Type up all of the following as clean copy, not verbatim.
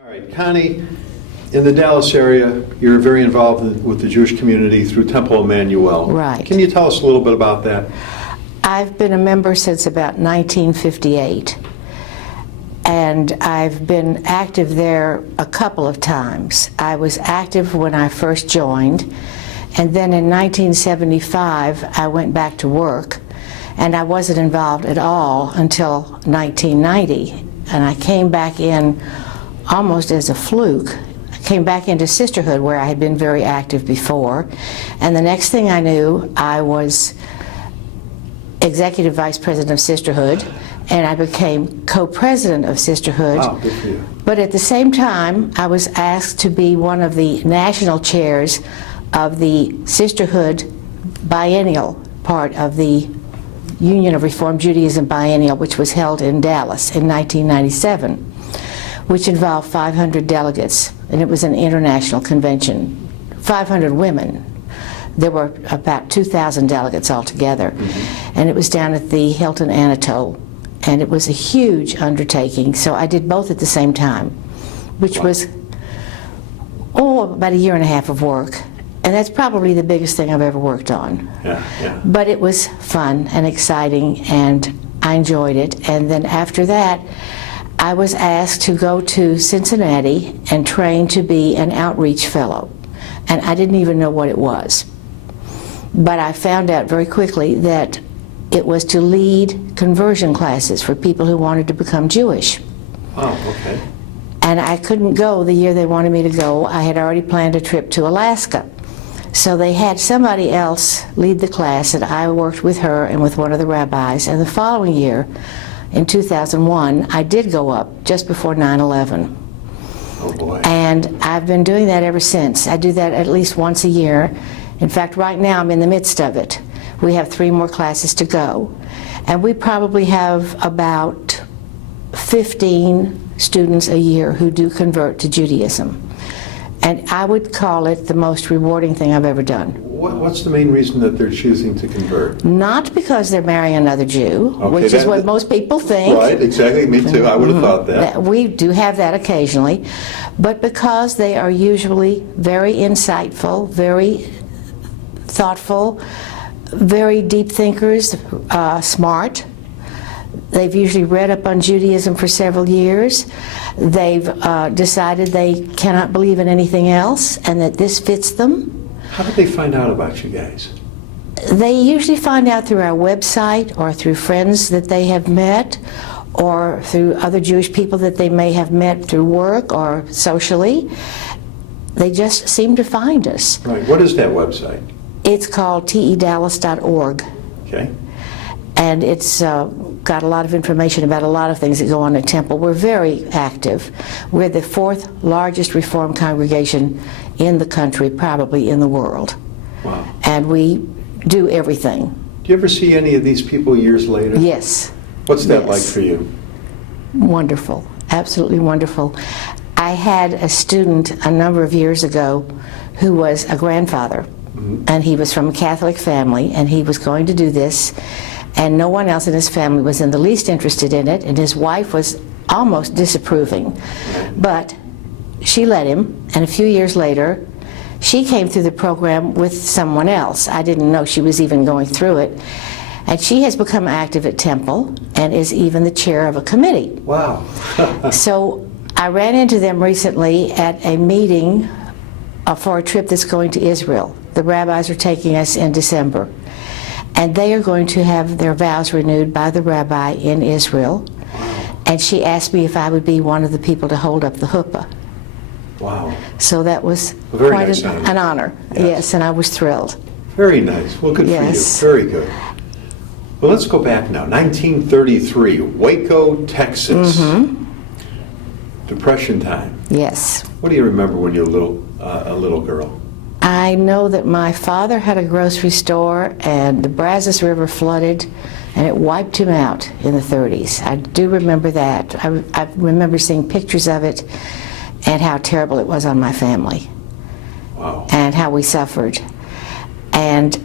All right, Connie, in the Dallas area, you're very involved with the Jewish community through Temple Emmanuel. Right. Can you tell us a little bit about that? I've been a member since about 1958, and I've been active there a couple of times. I was active when I first joined, and then in 1975 I went back to work, and I wasn't involved at all until 1990, and I came back in almost as a fluke. I came back into sisterhood where I had been very active before, and the next thing I knew, I was executive vice president of sisterhood, and I became co-president of sisterhood. Wow, good for you. But at the same time, I was asked to be one of the national chairs of the sisterhood biennial part of the Union of Reformed Judaism biennial, which was held in Dallas in 1997, which involved 500 delegates, and it was an international convention. 500 women. There were about 2,000 delegates altogether, and it was down at the Hilton Anatole, and it was a huge undertaking, so I did both at the same time, which was about a year and a half of work, and that's probably the biggest thing I've ever worked on. Yeah. But it was fun and exciting, and I enjoyed it. And then after that, I was asked to go to Cincinnati and train to be an outreach fellow, and I didn't even know what it was. But I found out very quickly that it was to lead conversion classes for people who wanted to become Jewish. Oh, okay. And I couldn't go the year they wanted me to go. I had already planned a trip to Alaska. So they had somebody else lead the class, and I worked with her and with one of the rabbis. And the following year, in 2001, I did go up just before 9/11. Oh, boy. And I've been doing that ever since. I do that at least once a year. In fact, right now I'm in the midst of it. We have 3 more classes to go. And we probably have about 15 students a year who do convert to Judaism. And I would call it the most rewarding thing I've ever done. What's the main reason that they're choosing to convert? Not because they're marrying another Jew, Okay, which is what most people think. Right, exactly. Me too. I would have thought that. We do have that occasionally, but because they are usually very insightful, very thoughtful, very deep thinkers, smart. They've usually read up on Judaism for several years. They've decided they cannot believe in anything else and that this fits them. How did they find out about you guys? They usually find out through our website or through friends that they have met or through other Jewish people that they may have met through work or socially. They just seem to find us. Right. What is that website? It's called tedallas.org. Okay. And it's got a lot of information about a lot of things that go on at Temple. We're very active. We're the 4th largest Reformed congregation in the country, probably in the world. Wow. And we do everything. Do you ever see any of these people years later? Yes. What's that Yes. like for you? Wonderful. Absolutely wonderful. I had a student a number of years ago who was a grandfather, and he was from a Catholic family, and he was going to do this, and no one else in his family was in the least interested in it, and his wife was almost disapproving. But she let him, and a few years later, she came through the program with someone else. I didn't know she was even going through it. And she has become active at Temple and is even the chair of a committee. Wow. So I ran into them recently at a meeting for a trip that's going to Israel. The rabbis are taking us in December. And they are going to have their vows renewed by the rabbi in Israel. And she asked me if I would be one of the people to hold up the huppah. Wow. So that was Very quite nice an honor. Yes, and I was thrilled. Very nice. Well, good Yes. for you. Very good. Well, let's go back now. 1933, Waco, Texas. Depression time. Yes. What do you remember when you were a little girl? I know that my father had a grocery store and the Brazos River flooded and it wiped him out in the 30s. I do remember that. I remember seeing pictures of it and how terrible it was on my family. Wow. And how we suffered. And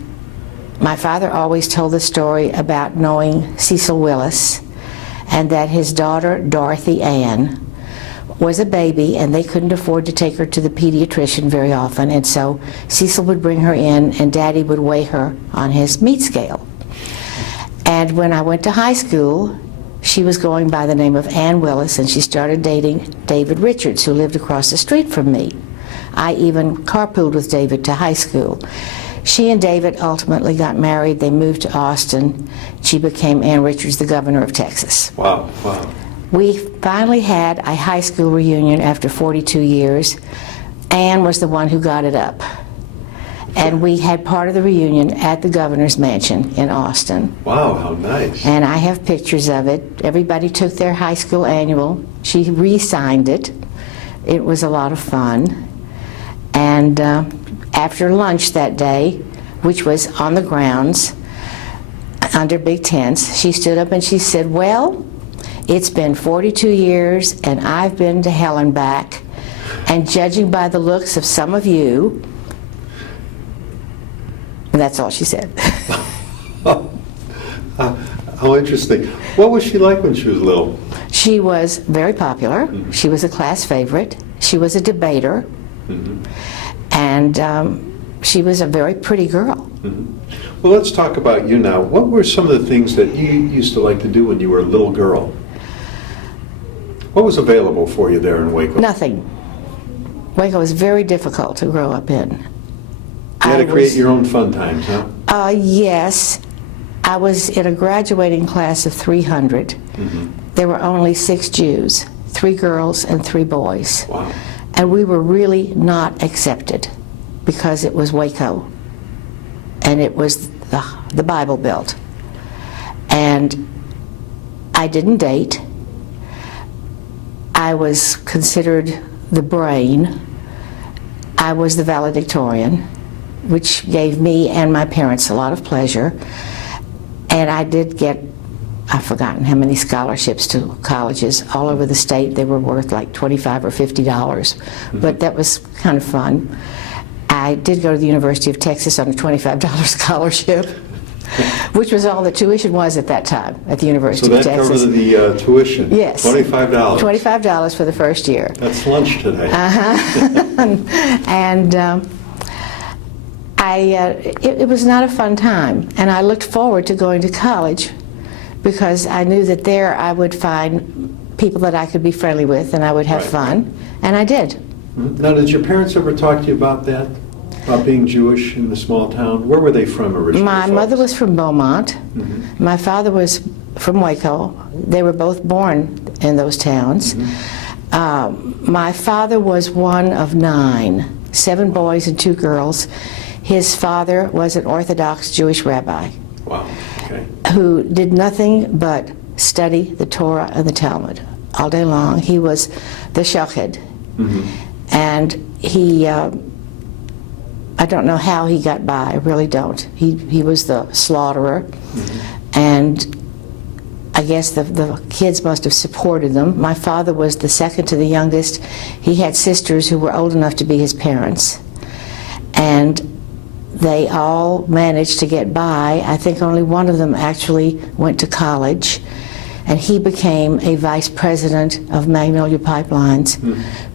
my father always told the story about knowing Cecil Willis and that his daughter, Dorothy Ann, was a baby, and they couldn't afford to take her to the pediatrician very often, and so Cecil would bring her in, and Daddy would weigh her on his meat scale. And when I went to high school, she was going by the name of Ann Willis, and she started dating David Richards, who lived across the street from me. I even carpooled with David to high school. She and David ultimately got married. They moved to Austin. She became Ann Richards, the governor of Texas. Wow, wow. We finally had a high school reunion after 42 years. Ann was the one who got it up. And we had part of the reunion at the governor's mansion in Austin. Wow, how nice. And I have pictures of it. Everybody took their high school annual. She re-signed it. It was a lot of fun. And after lunch that day, which was on the grounds under big tents, she stood up and she said, "Well, it's been 42 years and I've been to hell and back, and judging by the looks of some of you," and that's all she said. How interesting. What was she like when she was little? She was very popular. Mm-hmm. She was a class favorite. She was a debater. Mm-hmm. And she was a very pretty girl. Mm-hmm. Well, let's talk about you now. What were some of the things that you used to like to do when you were a little girl? What was available for you there in Waco? Nothing. Waco was very difficult to grow up in. You had to create your own fun times, huh? Yes. I was in a graduating class of 300. Mm-hmm. There were only 6 Jews, 3 girls and 3 boys. Wow. And we were really not accepted because it was Waco and it was the Bible Belt. And I didn't date. I was considered the brain. I was the valedictorian, which gave me and my parents a lot of pleasure. And I did get, I've forgotten how many scholarships to colleges all over the state. They were worth like $25 or $50, but that was kind of fun. I did go to the University of Texas on a $25 scholarship, which was all the tuition was at that time at the University of Texas. So that covered the tuition? Yes. $25? $25 for the first year. That's lunch today. And it was not a fun time, and I looked forward to going to college because I knew that there I would find people that I could be friendly with and I would have fun, and I did. Now, did your parents ever talk to you about that? About being Jewish in the small town? Where were they from originally? My mother was from Beaumont. Mm-hmm. My father was from Waco. They were both born in those towns. Mm-hmm. My father was one of 9, 7 boys and 2 girls. His father was an Orthodox Jewish rabbi. Wow. Okay. Who did nothing but study the Torah and the Talmud all day long. He was the shoched. Mm-hmm. And he, I don't know how he got by, I really don't. He was the slaughterer. Mm-hmm. And I guess the kids must have supported them. My father was the second to the youngest. He had sisters who were old enough to be his parents. And they all managed to get by. I think only one of them actually went to college, and he became a vice president of Magnolia Pipelines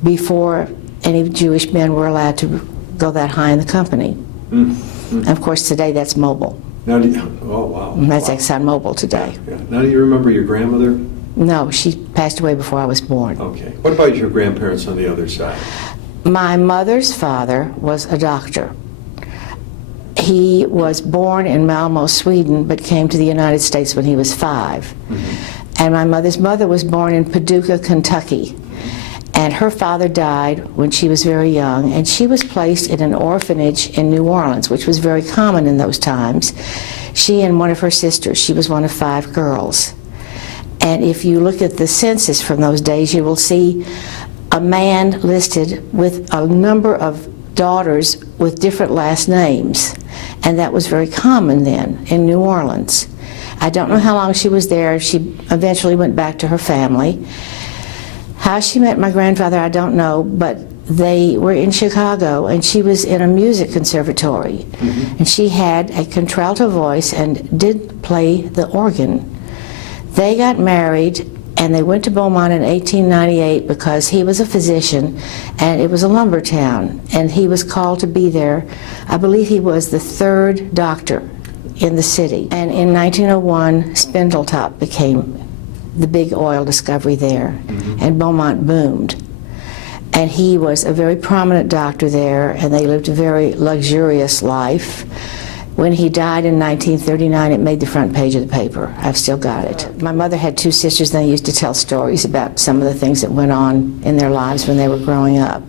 before any Jewish men were allowed to go that high in the company. And of course, today that's Mobil. Now, oh wow! That's wow. ExxonMobil today. Yeah. Now, do you remember your grandmother? No, she passed away before I was born. Okay. What about your grandparents on the other side? My mother's father was a doctor. He was born in Malmö, Sweden, but came to the United States when he was 5. Mm-hmm. And my mother's mother was born in Paducah, Kentucky. And her father died when she was very young, and she was placed in an orphanage in New Orleans, which was very common in those times. She and one of her sisters, she was one of 5 girls. And if you look at the census from those days, you will see a man listed with a number of daughters with different last names. And that was very common then in New Orleans. I don't know how long she was there. She eventually went back to her family. How she met my grandfather, I don't know, but they were in Chicago, and she was in a music conservatory. Mm-hmm. And she had a contralto voice and did play the organ. They got married, And they went to Beaumont in 1898 because he was a physician, and it was a lumber town, and he was called to be there. I believe he was the third doctor in the city. And in 1901, Spindletop became the big oil discovery there, and Beaumont boomed. And he was a very prominent doctor there, and they lived a very luxurious life. When he died in 1939, it made the front page of the paper. I've still got it. My mother had two sisters, and they used to tell stories about some of the things that went on in their lives when they were growing up.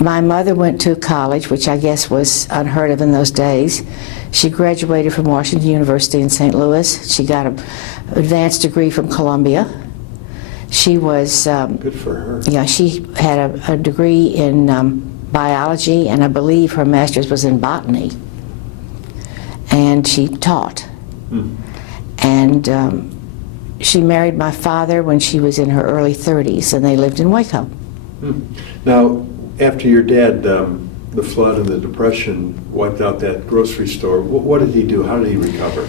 My mother went to college, which I guess was unheard of in those days. She graduated from Washington University in St. Louis. She got an advanced degree from Columbia. She was... Good for her. Yeah, she had a degree in biology, and I believe her master's was in botany. And she taught. And she married my father when she was in her early 30s, and they lived in Waco. Now, after your dad, the flood and the depression wiped out that grocery store, what did he do? How did he recover?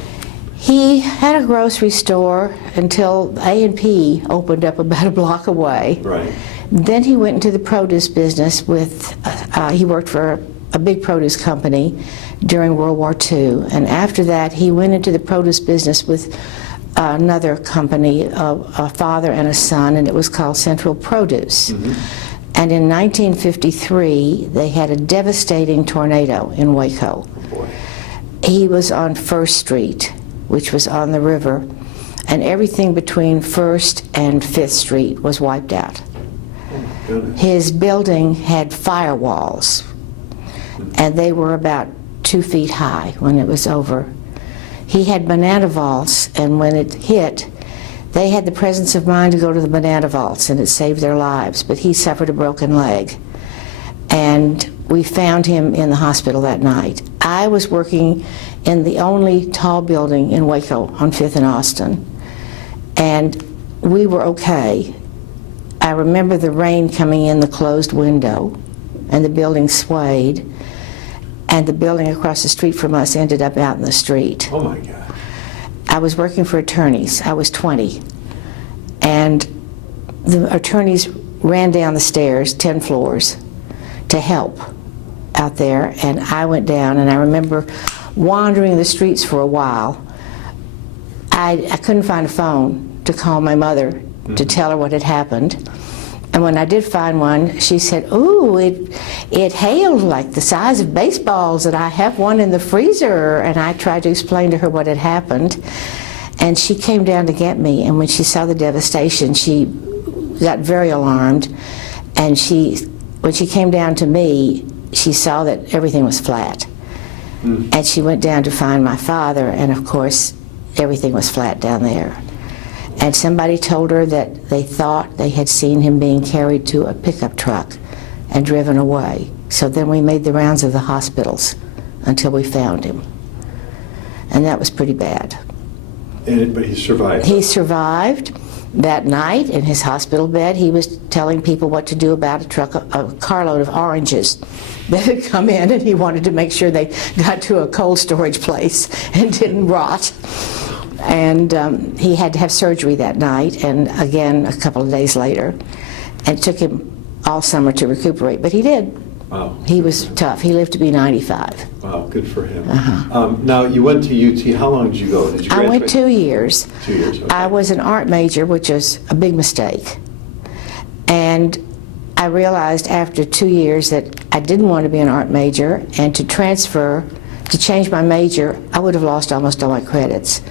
He had a grocery store until A&P opened up about a block away. Right. Then he went into the produce business with, he worked for a big produce company during World War II. And after that, he went into the produce business with another company, a father and a son, and it was called Central Produce. And in 1953, they had a devastating tornado in Waco. Oh boy. He was on First Street, which was on the river, and everything between First and Fifth Street was wiped out. Oh my goodness. His building had firewalls, and they were about 2 feet high when it was over. He had banana vaults, and when it hit, they had the presence of mind to go to the banana vaults, and it saved their lives, but he suffered a broken leg. And we found him in the hospital that night. I was working in the only tall building in Waco on 5th and Austin, and we were okay. I remember the rain coming in the closed window, and the building swayed, and the building across the street from us ended up out in the street. Oh my God. I was working for attorneys. I was 20. And the attorneys ran down the stairs, 10 floors, to help out there. And I went down, and I remember wandering the streets for a while. I couldn't find a phone to call my mother to tell her what had happened. And when I did find one, she said, "Ooh, it hailed like the size of baseballs, and I have one in the freezer." And I tried to explain to her what had happened. And she came down to get me, and when she saw the devastation, she got very alarmed. And when she came down to me, she saw that everything was flat. And she went down to find my father, and of course, everything was flat down there. And somebody told her that they thought they had seen him being carried to a pickup truck and driven away. So then we made the rounds of the hospitals until we found him. And that was pretty bad. But he survived. He survived. That night in his hospital bed, he was telling people what to do about a carload of oranges that had come in, and he wanted to make sure they got to a cold storage place and didn't rot. And he had to have surgery that night, and again a couple of days later. And it took him all summer to recuperate, but he did. Wow. He was tough. He lived to be 95. Wow, good for him. Now, you went to UT. How long did you go? Did you graduate? I went 2 years. 2 years, okay. I was an art major, which was a big mistake. And I realized after 2 years that I didn't want to be an art major, and to change my major, I would have lost almost all my credits.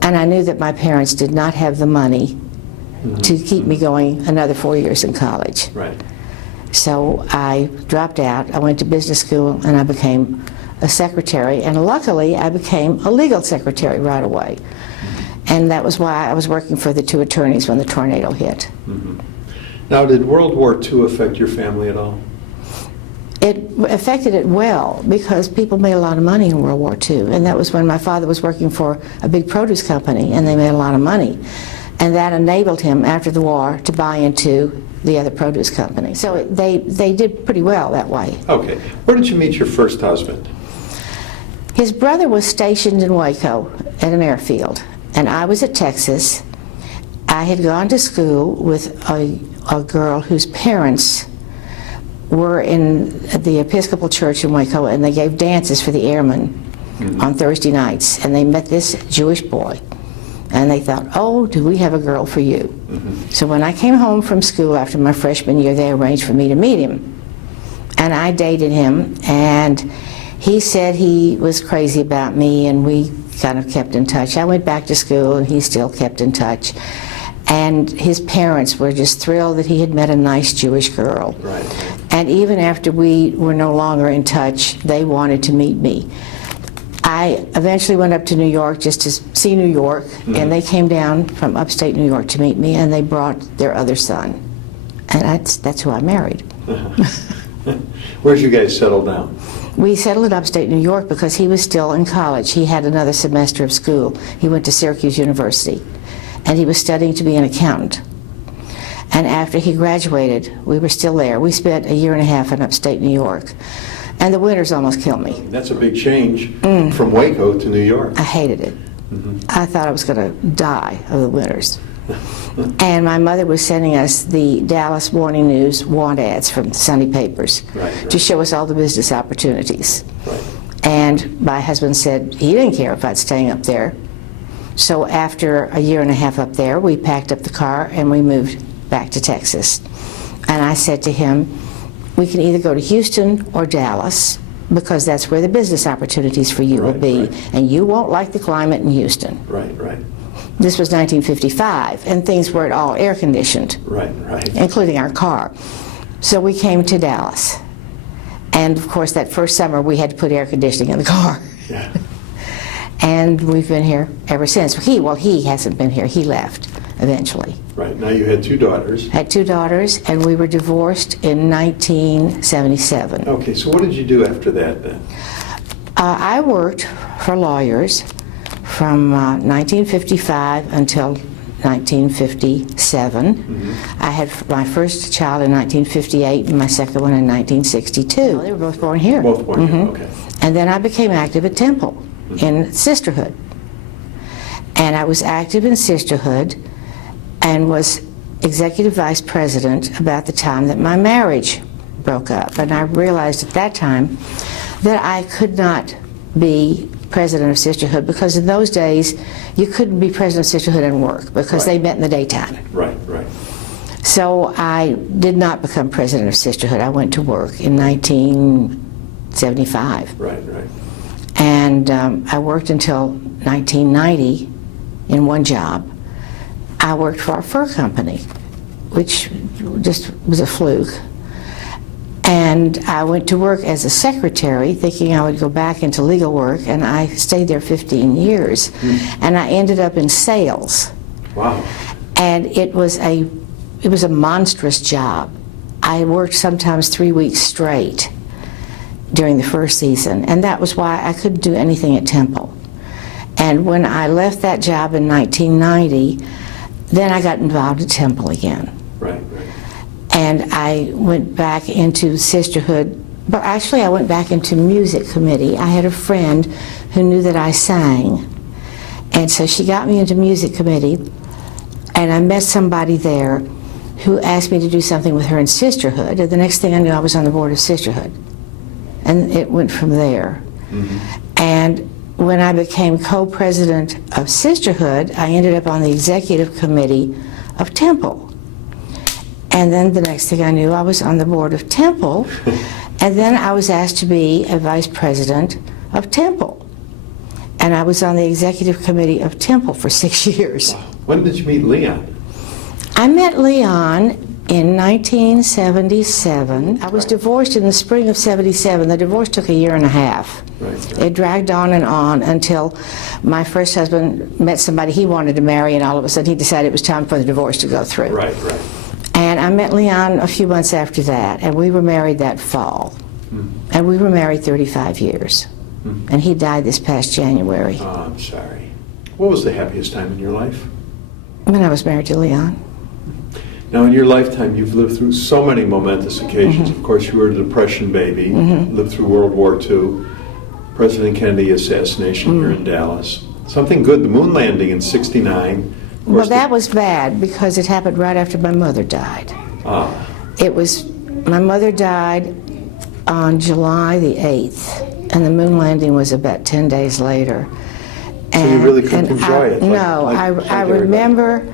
And I knew that my parents did not have the money to keep me going another 4 years in college. Right. So I dropped out. I went to business school, and I became a secretary. And luckily, I became a legal secretary right away. And that was why I was working for the two attorneys when the tornado hit. Now, did World War II affect your family at all? It affected it well, because people made a lot of money in World War II. And that was when my father was working for a big produce company, and they made a lot of money. And that enabled him, after the war, to buy into the other produce company. So they did pretty well that way. Okay. Where did you meet your first husband? His brother was stationed in Waco at an airfield, and I was at Texas. I I had gone to school with a girl whose parents were in the Episcopal Church in Waco, and they gave dances for the airmen on Thursday nights, and they met this Jewish boy. And they thought, oh, do we have a girl for you? So when I came home from school after my freshman year, they arranged for me to meet him. And I dated him, and he said he was crazy about me, and we kind of kept in touch. I went back to school, and he still kept in touch. And his parents were just thrilled that he had met a nice Jewish girl. Right. And even after we were no longer in touch, they wanted to meet me. I eventually went up to New York just to see New York, and they came down from upstate New York to meet me, and they brought their other son. And that's who I married. Where'd you guys settle down? We settled in upstate New York because he was still in college. He had another semester of school. He went to Syracuse University, and he was studying to be an accountant. And after he graduated, we were still there. We spent a year and a half in upstate New York. And the winters almost killed me. That's a big change from Waco to New York. I hated it. I thought I was going to die of the winters. And my mother was sending us the Dallas Morning News want ads from Sunday papers to show us all the business opportunities. Right. And my husband said he didn't care about staying up there. So after a year and a half up there, we packed up the car and we moved back to Texas. And I said to him, we can either go to Houston or Dallas, because that's where the business opportunities for you will be, and you won't like the climate in Houston. Right, right. This was 1955, and things weren't all air conditioned, Right, right. including our car. So we came to Dallas, and of course that first summer we had to put air conditioning in the car. Yeah. And we've been here ever since. He hasn't been here. He left eventually. Right. Now you had two daughters. Had two daughters, and we were divorced in 1977. Okay, so what did you do after that then? I worked for lawyers from 1955 until 1957. I had my first child in 1958 and my second one in 1962. They were both born here. Both born here, okay. And then I became active at Temple in sisterhood. And I was active in sisterhood and was executive vice president about the time that my marriage broke up. And I realized at that time that I could not be president of sisterhood, because in those days you couldn't be president of sisterhood and work because they met in the daytime. Right, right. So I did not become president of sisterhood. I went to work in 1975. Right, right. And I worked until 1990 in one job. I worked for a fur company, which just was a fluke. And I went to work as a secretary, thinking I would go back into legal work, and I stayed there 15 years. And I ended up in sales. Wow. And it was a monstrous job. I worked sometimes 3 weeks straight during the first season, and that was why I couldn't do anything at Temple. And when I left that job in 1990, then I got involved at Temple again. Right, right. And I went back into sisterhood, but actually I went back into music committee. I had a friend who knew that I sang, and so she got me into music committee, and I met somebody there who asked me to do something with her in sisterhood, and the next thing I knew I was on the board of sisterhood. And it went from there. And when I became co-president of sisterhood, I ended up on the executive committee of Temple. And then the next thing I knew, I was on the board of Temple, and then I was asked to be a vice president of Temple. And I was on the executive committee of Temple for 6 years. Wow. When did you meet Leon? I met Leon in 1977. I was divorced in the spring of 77. The divorce took a year and a half. Right. It dragged on and on until my first husband met somebody he wanted to marry, and all of a sudden he decided it was time for the divorce to go through. Right, right. And I met Leon a few months after that, and we were married that fall. And we were married 35 years. And he died this past January. Oh, I'm sorry. What was the happiest time in your life? When I was married to Leon. Now, in your lifetime, you've lived through so many momentous occasions. Of course, you were a Depression baby, lived through World War II, President Kennedy assassination here in Dallas. Something good, the moon landing in '69, Well, that was bad because it happened right after my mother died. Ah, My mother died on July the 8th, and the moon landing was about 10 days later. so you really couldn't enjoy it? No, like I everybody. remember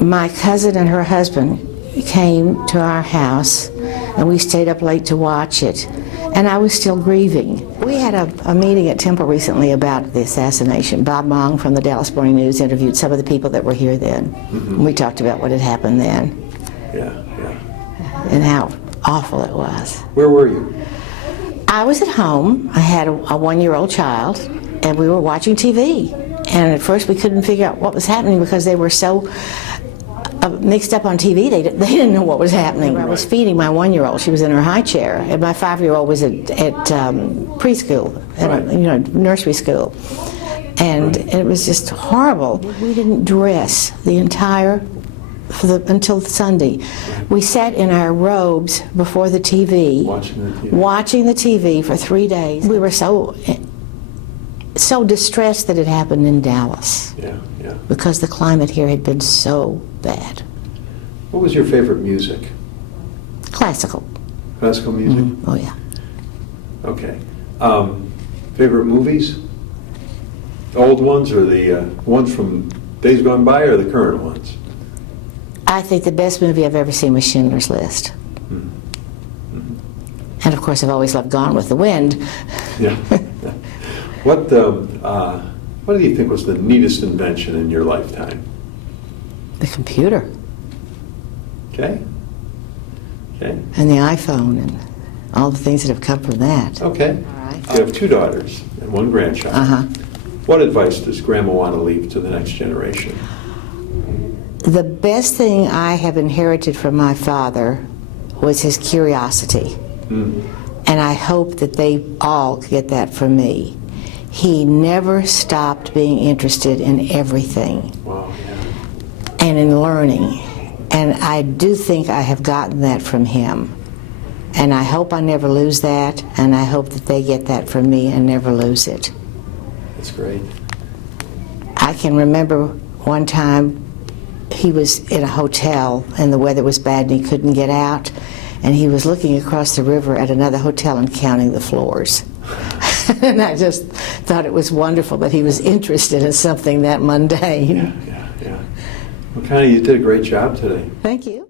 my cousin and her husband came to our house, and we stayed up late to watch it, and I was still grieving. We had a meeting at Temple recently about the assassination. Bob Mong from the Dallas Morning News interviewed some of the people that were here then. Mm-hmm. We talked about what had happened then Yeah. and how awful it was. Where were you? I was at home. I had a one-year-old child, and we were watching TV. And at first we couldn't figure out what was happening because they were so mixed up on TV. They didn't know what was happening. I was feeding my one-year-old. She was in her high chair, and my 5-year-old was at preschool, at nursery school. And it was just horrible. We didn't dress the entire until Sunday. We sat in our robes before the TV, watching the TV for 3 days. We were so distressed that it happened in Dallas. Yeah. Because the climate here had been so bad. What was your favorite music? Classical. Classical music? Mm-hmm. Oh, yeah. Okay. Favorite movies? Old ones or the ones from days gone by or the current ones? I think the best movie I've ever seen was Schindler's List. Mm-hmm. And of course I've always loved Gone with the Wind. Yeah. What do you think was the neatest invention in your lifetime? The computer. Okay. And the iPhone and all the things that have come from that. Okay. All right. You have 2 daughters and 1 grandchild. Uh-huh. What advice does Grandma want to leave to the next generation? The best thing I have inherited from my father was his curiosity. Mm. And I hope that they all get that from me. He never stopped being interested in everything. Wow, yeah. And in learning. And I do think I have gotten that from him. And I hope I never lose that, and I hope that they get that from me and never lose it. That's great. I can remember one time he was in a hotel and the weather was bad and he couldn't get out, and he was looking across the river at another hotel and counting the floors. And I just thought it was wonderful that he was interested in something that mundane. Yeah. Well, Connie, you did a great job today. Thank you.